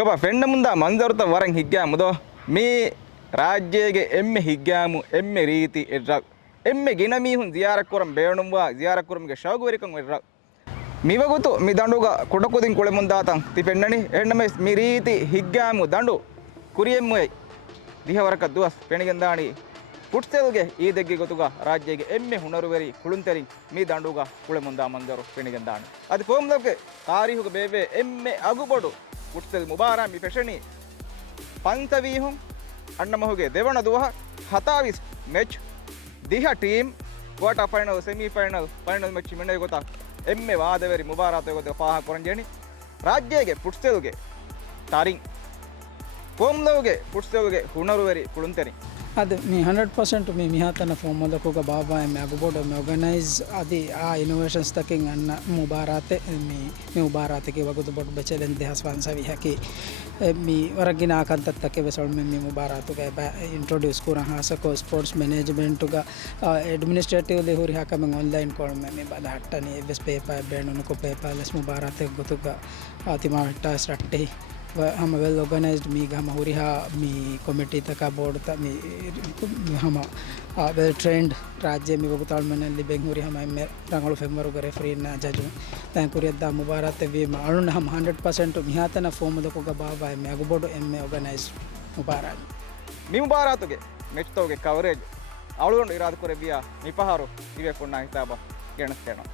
ಕಬ ಫೆಂಡ ಮುಂದ ಮಂಜರುತ ವರಂ ಹಿಗ್ಗಾಮುದೋ ಮೀ ರಾಜ್ಯಗೆ ಎಮ್ಮೆ ಹಿಗ್ಗಾಮು ಎಮ್ಮೆ ರೀತಿ ಎರ್ರ ಎಮ್ಮೆ ಗಿನ ಮೀಹುನ್ ಜಿಯಾರಕ್ಕುರಂ ಬೇಣುಂಬ ಜಿಯಾರಕ್ಕುರಂಗೆ ಶೌಗುವರಿಕಂ ಎರ್ರ ಮಿವಗುತು ಮಿ ದಂಡುಗ ಕೊಡಕುದಿನ್ ಕುಳೆ ಮುಂದಾತಂ ತಿ ಪೆಣ್ಣನಿ ಎಣ್ಣಮೆ ಮಿ ರೀತಿ ಹಿಗ್ಗಾಮು ದಂಡು ಕುರಿಯೆಮ್ಮೆ ದಿಹವರಕ ದುವಸ್ ಪೆಣಿಗೆಂದಾಣಿ ಪುಟ್ಸೆಲ್ಗೆ ಈ ದೆಗ್ಗೆ ಗೊತ್ತುಗ ರಾಜ್ಯಗೆ ಎಮ್ಮೆ ಹುಣರುವೆರಿ ಕುಳುಂತೆರಿ ಮೀ ದಂಡುಗ ಕುಳೆ ಮುಂದ ಮಂದರು ಪೆಣಿಗೆಂದಾಣಿ ಅದು ಪೋಮ್ದಕ್ಕೆ ತಾರೀಹುಗ ಬೇವೆ ಎಮ್ಮೆ ಅಗುಬಡು ಪುಟ್ಸೆಲ್ ಮುಬಾರಾ ಮಿ ಫೆಶನಿ ಪಂತವೀಹುಂ ಅಣ್ಣಮಹುಗೆ ದೇವಣ ದುವಹ ಹತಾವಿಸ್ ಮೆಚ್ ದಿಹ team quarter final semifinal final match ಮಿಣೆ ಗೊತ್ತಾ ಎಮ್ಮೆ ವಾದವೆರಿ ಮುಬಾರಾತ ಗೊತ್ತ ಪಾಹ ಕೊರಂಜೇಣಿ ರಾಜ್ಯಗೆ ಪುಟ್ಸೆಲ್ಗೆ ತಾರಿಂಗ್ ಪೋಮ್ದವ್ಗೆ ಪುಟ್ಸೆಲ್ಗೆ ಹುಣರುವೆರಿ ಕುಳುಂತೆರಿ ಅದು ಮೀ 100% ಮೀ ಮಿಹಾತನ ಫೋಮ್ ಮೊದಕುಗ ಬಾಬಾ ಎಮ್ಮೆ ಅಗುಬೋಡು ಮೆ ಆರ್ಗನೈಸ್ ಅದಿ ಆ ಇನೋವೇಷನ್ಸ್ ತಕಿಂಗ್ ಅನ್ನ ಮುಬಾರಾತೆ ಮೀ ಮುಬಾರಾತಿಗೆ ವಗುದು ಬೊಟ್ಟು ಬೆಚೆಲೆನ್ ದೇಹ ಸ್ಪಾನ್ಸವಿ ಹಾಕಿ ಮೀ ಹೊರಗಿನ ಆಕಂತತ್ತಕ್ಕೆ ಬೆಸೊಳ್ ಮಿ ಮುಬಾರಾತುಗೆ ಇಂಟ್ರೊಡ್ಯೂಸ್ ಕೂರ ಹಾಸಕೋ ಸ್ಪೋರ್ಟ್ಸ್ ಮ್ಯಾನೇಜ್ಮೆಂಟುಗ ಅಡ್ಮಿನಿಸ್ಟ್ರೇಟಿವ್ಲಿ ಹುರಿ ಹಾಕಮೆ ಆನ್ಲೈನ್ ಕೊಳ್ಮೆ ಮಿ ಬದ ಹಟ್ಟನಿ ಬೆಸ್ ಪೇಪರ್ ಬೇಣುನುಕು ಪೇಪರ್ ಲೆಸ್ ಮುಬಾರಾತೆ ಗೊತ್ತುಗ ಆತಿಮಾ ಹಟ್ಟ ಸ್ರಟ್ಟಿ हम वेल ऑर्गेनाइज्ड मी हम हुरिहा मी कमिटी तक बोर्ड तक मी हम वेल ट्रेंड राज्य मी बगुताल मनली बेंगुरी हम रंगल फेमर गरे फ्री ना जज तंकुरियदा मुबारत वी मालून हम 100% मिहातन फोम दको बाबा मे अगबोड एम ऑर्गेनाइज मुबारक मी मुबारतुगे ಮೆಚ್ಚೋಗೆ ಕವರೇಜ್ ಅವಳುಗೊಂಡು ಇರಾದ ಕೊರೆ ಬಿಯಾ ನಿಪಹಾರು ಇವೆ ಕೊಣ್ಣ ಹಿತಾಬ ಕೇಣಿಸ್ತೇನೆ